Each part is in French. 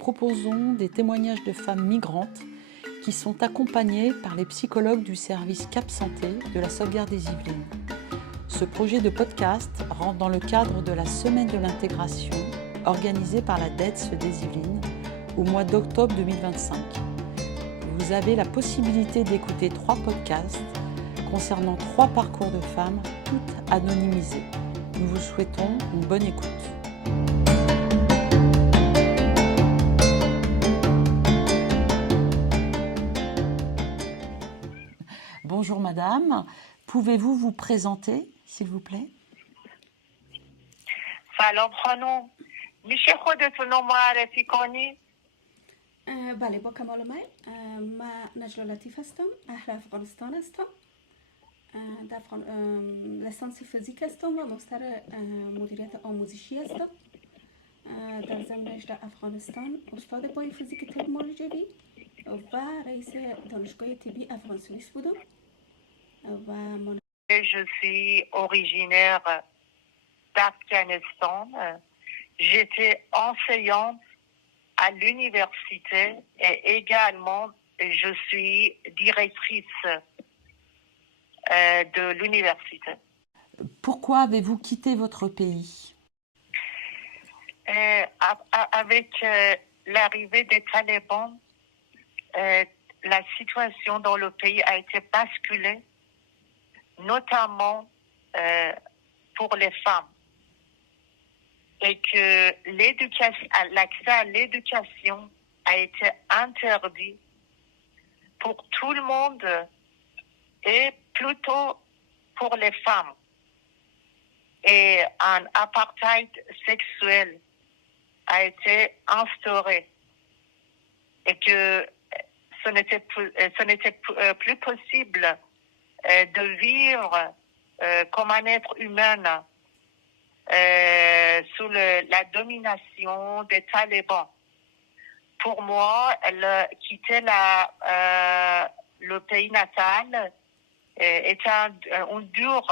proposons des témoignages de femmes migrantes qui sont accompagnées par les psychologues du service Cap Santé de la Sauvegarde des Yvelines. Ce projet de podcast rentre dans le cadre de la Semaine de l'intégration organisée par la DEDS des Yvelines au mois d'octobre 2025. Vous avez la possibilité d'écouter 3 podcasts concernant 3 parcours de femmes, toutes anonymisées. Nous vous souhaitons une bonne écoute. Bonjour madame, pouvez-vous vous présenter s'il vous plaît؟ سلام خانم، میشه خودتون رو معرفی کنی؟ بله با کمال میل. من نجلا لطیف هستم، اهل افغانستان هستم. در لیسانس فیزیک هستم و مستر مدیریت آموزشی هستم. در ضمنش در افغانستان استاد پای فیزیک طب مالجوی و رئیس دانشگاه طبی افغان سوئیس بودم و Je suis originaire d'Afghanistan. J'étais enseignante à l'université et également je suis directrice de l'université. Pourquoi avez-vous quitté votre pays? Avec l'arrivée des talibans, la situation dans le pays a été basculée, notamment pour les femmes, et que l'accès à l'éducation a été interdit pour tout le monde et plutôt pour les femmes. Et un apartheid sexuel a été instauré et que ce n'était plus possible de vivre comme un être humain sous la domination des talibans. Pour moi, quitter le pays natal était une dure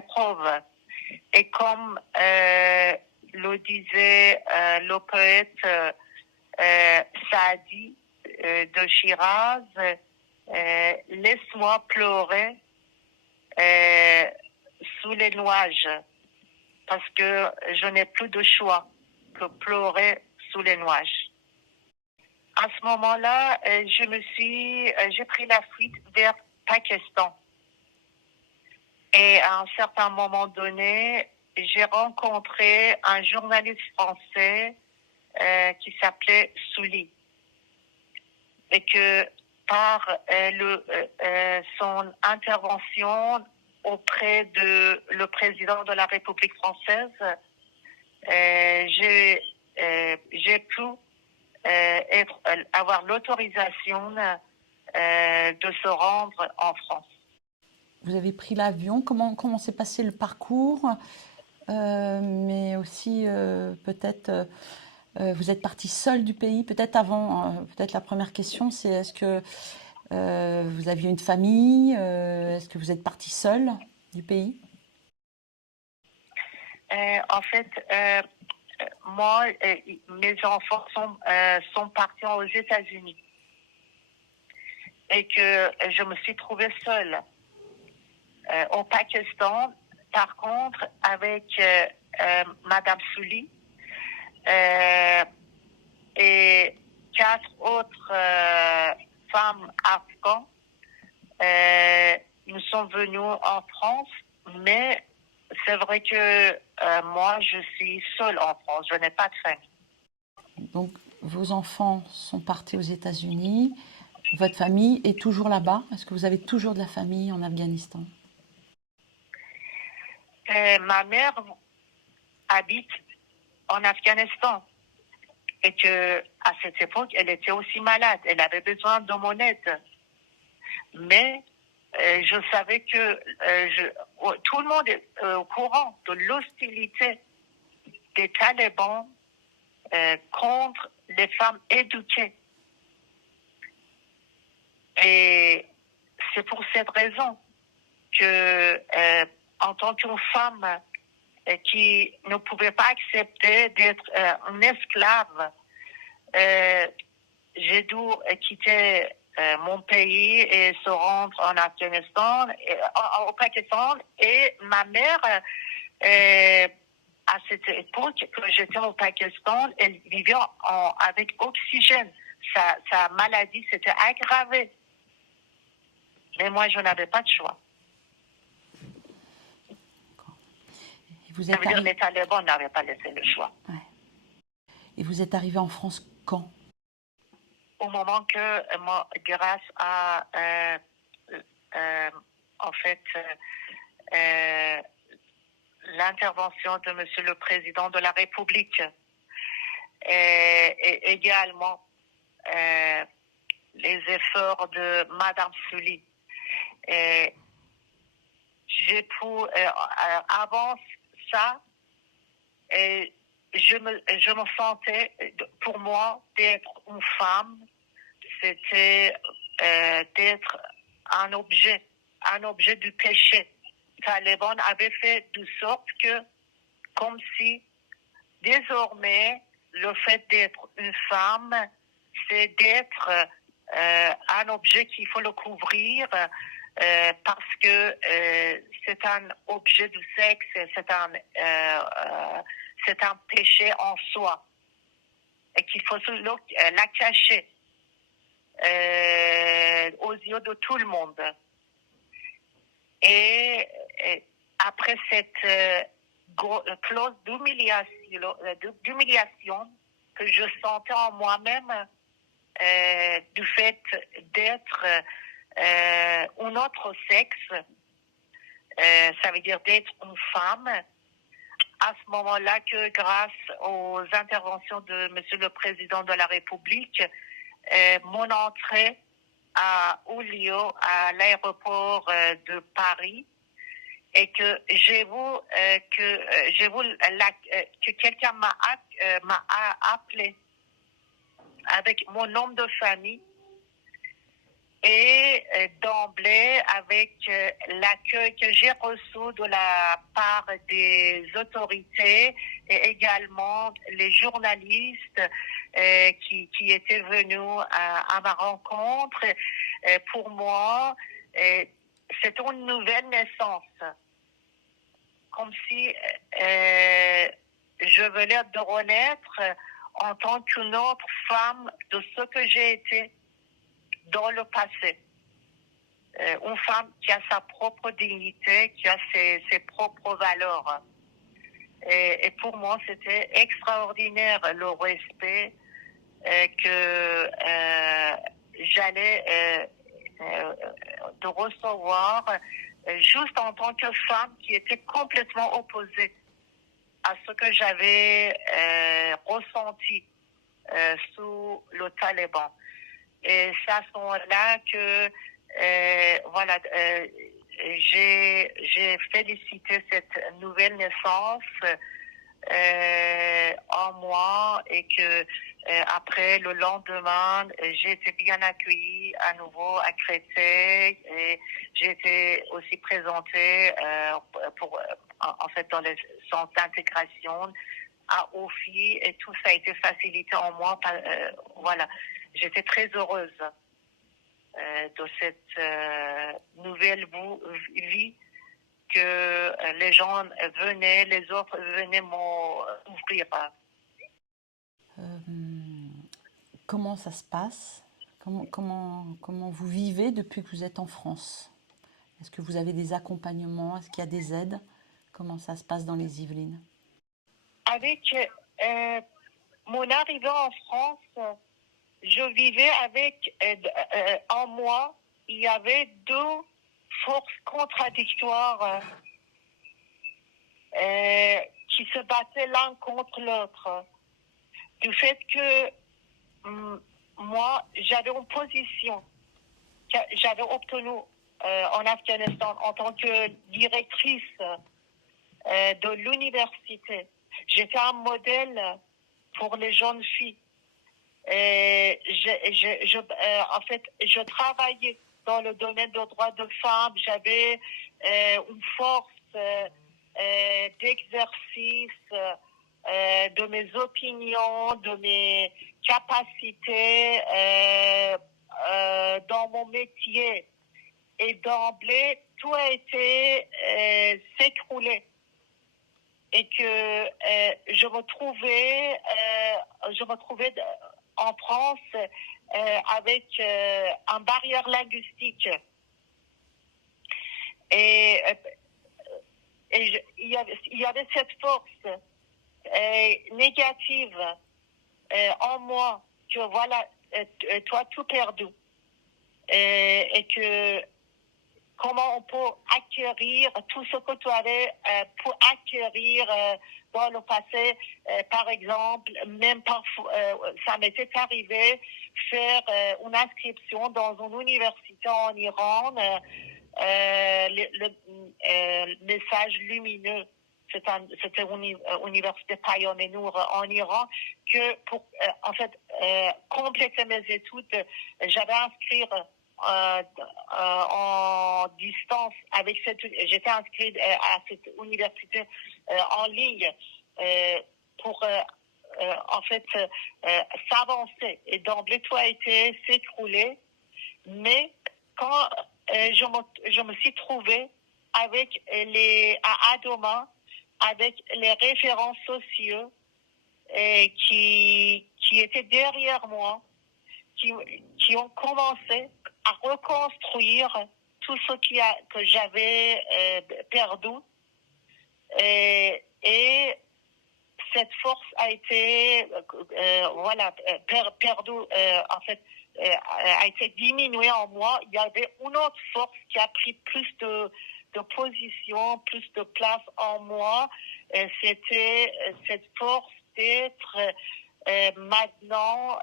épreuve. Et comme le disait le poète Saadi de Shiraz, laisse-moi pleurer sous les nuages, parce que je n'ai plus de choix que pleurer sous les nuages. À ce moment-là, j'ai pris la fuite vers Pakistan. Et à un certain moment donné, j'ai rencontré un journaliste français qui s'appelait Souli. Et que par son intervention auprès de le président de la République française, j'ai pu avoir l'autorisation de se rendre en France. Vous avez pris l'avion, comment s'est passé le parcours, mais aussi peut-être vous êtes partie seule du pays, peut-être avant, peut-être la première question c'est est-ce que vous aviez une famille, est-ce que vous êtes partie seule du pays? En fait, moi, mes enfants sont partis aux États-Unis et que je me suis trouvée seule au Pakistan. Par contre, avec Madame Souli et 4 autres femmes afghanes, nous sommes venus en France, mais c'est vrai que moi, je suis seule en France, je n'ai pas de famille. Donc, vos enfants sont partis aux États-Unis, votre famille est toujours là-bas? Est-ce que vous avez toujours de la famille en Afghanistan? Ma mère habite en Afghanistan et que à cette époque, elle était aussi malade, elle avait besoin de mon aide. Mais je savais que tout le monde est au courant de l'hostilité des talibans contre les femmes éduquées. Et c'est pour cette raison que, en tant que femme qui ne pouvait pas accepter d'être un esclave. J'ai dû quitter mon pays et se rendre en Afghanistan, au Pakistan, et ma mère, à cette époque, quand j'étais au Pakistan, elle vivait avec oxygène. Sa maladie s'était aggravée. Mais moi, je n'avais pas de choix. Et vous Ça êtes veut dire que arrivé... les talibans n'avaient pas laissé le choix. Ouais. Et vous êtes arrivé en France quand? Au moment que, moi, grâce à, en fait, l'intervention de Monsieur le Président de la République et également les efforts de Madame Sully. J'ai pu, avant ça, je me sentais, pour moi, d'être une femme, c'était d'être un objet du péché. Taliban avait fait de sorte que, comme si désormais, le fait d'être une femme, c'est d'être un objet qu'il faut le couvrir parce que c'est un objet du sexe, c'est un péché en soi et qu'il faut la cacher aux yeux de tout le monde. Et après cette clause d'humiliation que je sentais en moi-même du fait d'être un autre sexe, ça veut dire d'être une femme, à ce moment-là que grâce aux interventions de Monsieur le Président de la République, mon entrée a eu lieu à l'aéroport de Paris et que j'ai vu que quelqu'un m'a appelé avec mon nom de famille et d'emblée avec l'accueil que j'ai reçu de la part des autorités et également les journalistes qui étaient venus à ma rencontre. Pour moi, c'est une nouvelle naissance. Comme si je venais de renaître en tant qu'une autre femme de ce que j'ai été dans le passé. Une femme qui a sa propre dignité, qui a ses propres valeurs. Et pour moi, c'était extraordinaire le respect que j'allais de recevoir juste en tant que femme qui était complètement opposée à ce que j'avais ressenti sous le Taliban. Et c'est à ce moment-là que j'ai félicité cette nouvelle naissance en moi et que après le lendemain j'ai été bien accueillie à nouveau à Créteil et j'ai été aussi présentée en fait dans les centres d'intégration à OFI et tout ça a été facilité en moi voilà, j'étais très heureuse de cette nouvelle vie que les gens venaient, les autres venaient m'ouvrir. Comment ça se passe? Comment vous vivez depuis que vous êtes en France? Est-ce que vous avez des accompagnements? Est-ce qu'il y a des aides? Comment ça se passe dans les Yvelines? Avec mon arrivée en France, je vivais avec, en moi, il y avait deux forces contradictoires qui se battaient l'un contre l'autre. Du fait que moi, j'avais une position que j'avais obtenue en Afghanistan en tant que directrice de l'université. J'étais un modèle pour les jeunes filles. En fait, je travaillais dans le domaine des droits de femmes. J'avais une force d'exercice, de mes opinions, de mes capacités dans mon métier. Et d'emblée, tout a été s'écrouler. Et que je me trouvais en France avec une barrière linguistique. Et il y avait cette force négative en moi que voilà, toi tout perdu. Et que comment on peut acquérir tout ce que tu avais pour acquérir dans le passé. Par exemple, même parfois, ça m'était arrivé faire une inscription dans une université en Iran, le message lumineux. C'était une université Payon-et-Nour en Iran que pour en fait compléter mes études, j'avais inscrit en distance avec j'étais inscrite à cette université en ligne pour en fait s'avancer, et d'emblée tout a été s'écrouler. Mais quand je me suis trouvée avec à Adoma avec les référents sociaux qui étaient derrière moi, qui ont commencé à reconstruire tout ce que j'avais perdu. Et cette force a été perdue, en fait, a été diminuée en moi. Il y avait une autre force qui a pris plus de position, plus de place en moi. C'était cette force d'être maintenant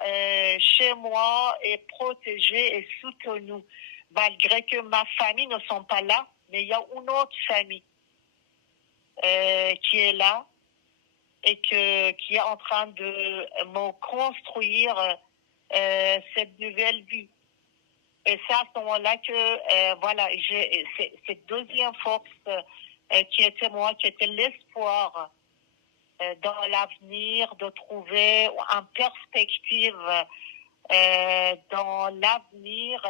chez moi et protégée et soutenue, malgré que ma famille ne sont pas là, mais il y a une autre famille qui est là et qui est en train de me construire cette nouvelle vie. Et c'est à ce moment-là que voilà, j'ai cette deuxième force qui était moi, qui était l'espoir dans l'avenir, de trouver une perspective dans l'avenir.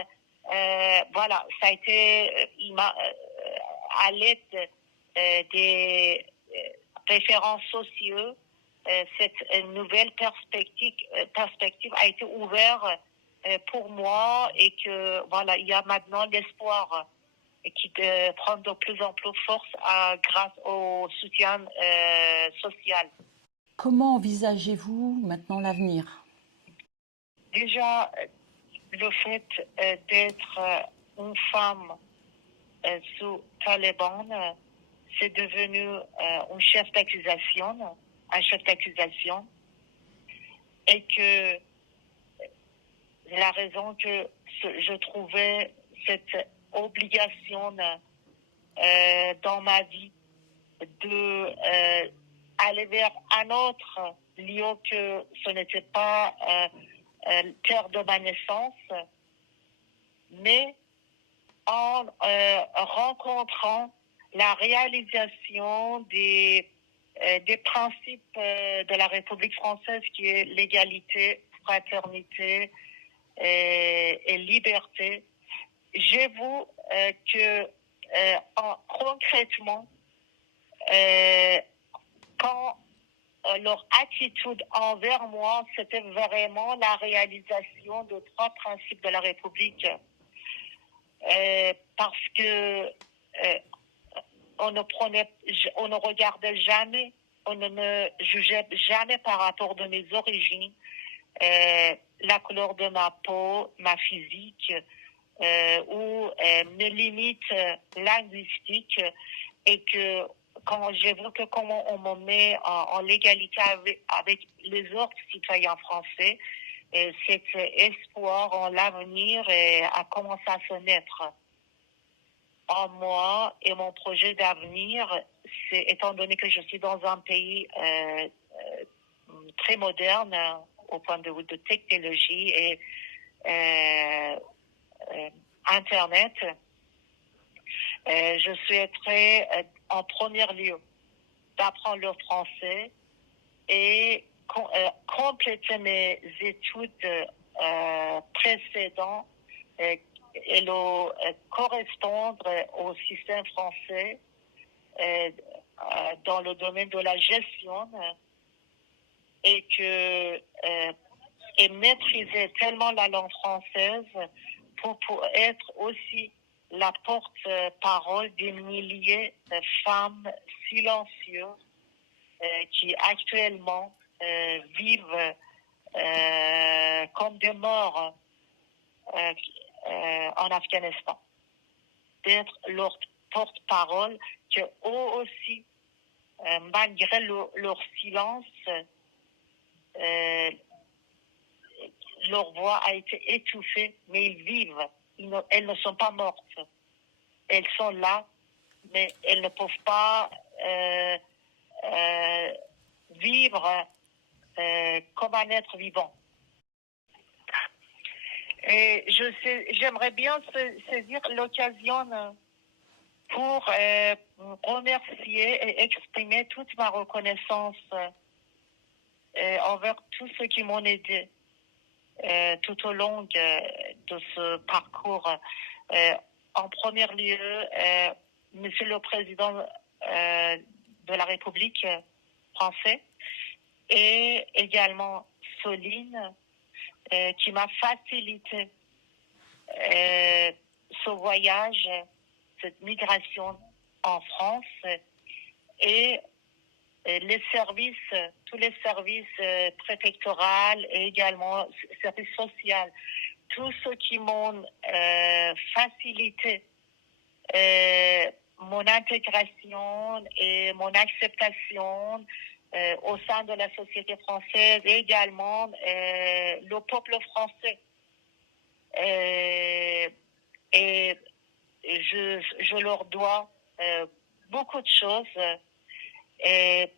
Voilà, ça a été à l'aide des référents sociaux, cette nouvelle perspective a été ouverte pour moi, et que voilà, il y a maintenant l'espoir qui prend de plus en plus force grâce au soutien social. Comment envisagez-vous maintenant l'avenir ? Déjà, le fait d'être une femme sous Taliban, c'est devenu un chef d'accusation, et que la raison que je trouvais cette obligation dans ma vie de aller vers un autre lieu que ce n'était pas terre de ma naissance, mais en rencontrant la réalisation des principes de la République française, qui est l'égalité, fraternité et liberté. J'avoue que concrètement, quand leur attitude envers moi, c'était vraiment la réalisation de 3 principes de la République. Parce que on ne regardait jamais, on ne me jugeait jamais par rapport de mes origines, la couleur de ma peau, ma physique, ou mes limites linguistiques, et que quand j'évoque comment on me met en légalité avec les autres citoyens français, cet espoir en l'avenir a commencé à se naître en moi, et mon projet d'avenir, c'est, étant donné que je suis dans un pays très moderne au point de vue de technologie et Internet, je souhaiterais en premier lieu d'apprendre le français et compléter mes études précédentes et correspondre au système français dans le domaine de la gestion et maîtriser tellement la langue française pour être aussi la porte-parole des milliers de femmes silencieuses qui actuellement vivent comme des morts en Afghanistan. D'être leur porte-parole, que eux aussi, malgré leur silence, leur voix a été étouffée, mais ils vivent. Elles ne sont pas mortes. Elles sont là, mais elles ne peuvent pas vivre comme un être vivant. Et j'aimerais bien saisir l'occasion pour remercier et exprimer toute ma reconnaissance envers tous ceux qui m'ont aidé tout au long de ce parcours. En premier lieu, Monsieur le Président de la République française et également Soline, qui m'a facilité ce voyage, cette migration en France et les services, tous les services préfectoraux et également services sociaux, tous ceux qui m'ont facilité mon intégration et mon acceptation au sein de la société française et également le peuple français. Et je leur dois beaucoup de choses. Et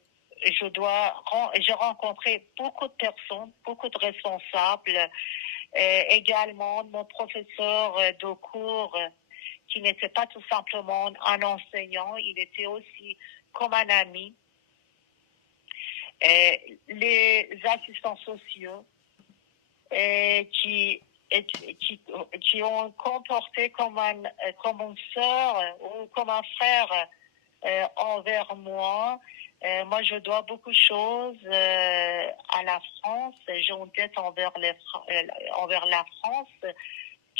j'ai rencontré beaucoup de personnes, beaucoup de responsables, également mon professeur de cours qui n'était pas tout simplement un enseignant, il était aussi comme un ami. Les assistants sociaux qui ont comporté comme une sœur ou comme un frère envers moi. Moi, je dois beaucoup de choses à la France. J'ai une dette envers la France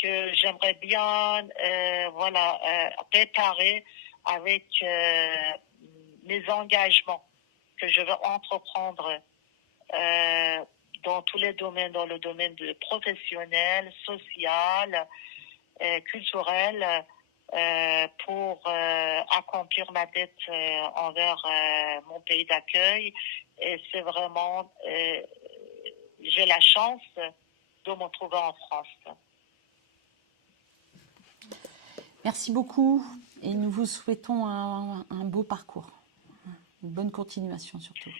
que j'aimerais bien réparer avec mes engagements que je veux entreprendre dans tous les domaines, dans le domaine professionnel, social, culturel, pour accomplir ma dette envers mon pays d'accueil. Et c'est vraiment, j'ai la chance de me trouver en France. Merci beaucoup et nous vous souhaitons un beau parcours, une bonne continuation surtout.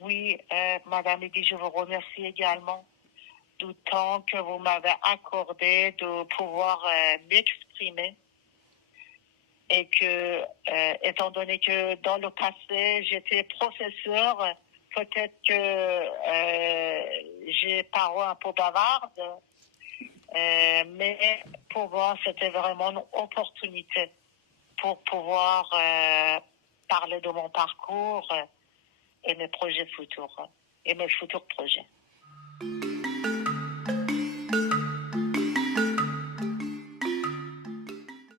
Oui, Madame Eddy, je vous remercie également du temps que vous m'avez accordé de pouvoir m'exprimer et que, étant donné que dans le passé, j'étais professeur, peut-être que j'ai parlé un peu bavarde, mais pour moi, c'était vraiment une opportunité pour pouvoir parler de mon parcours et mes projets futurs et mes futurs projets.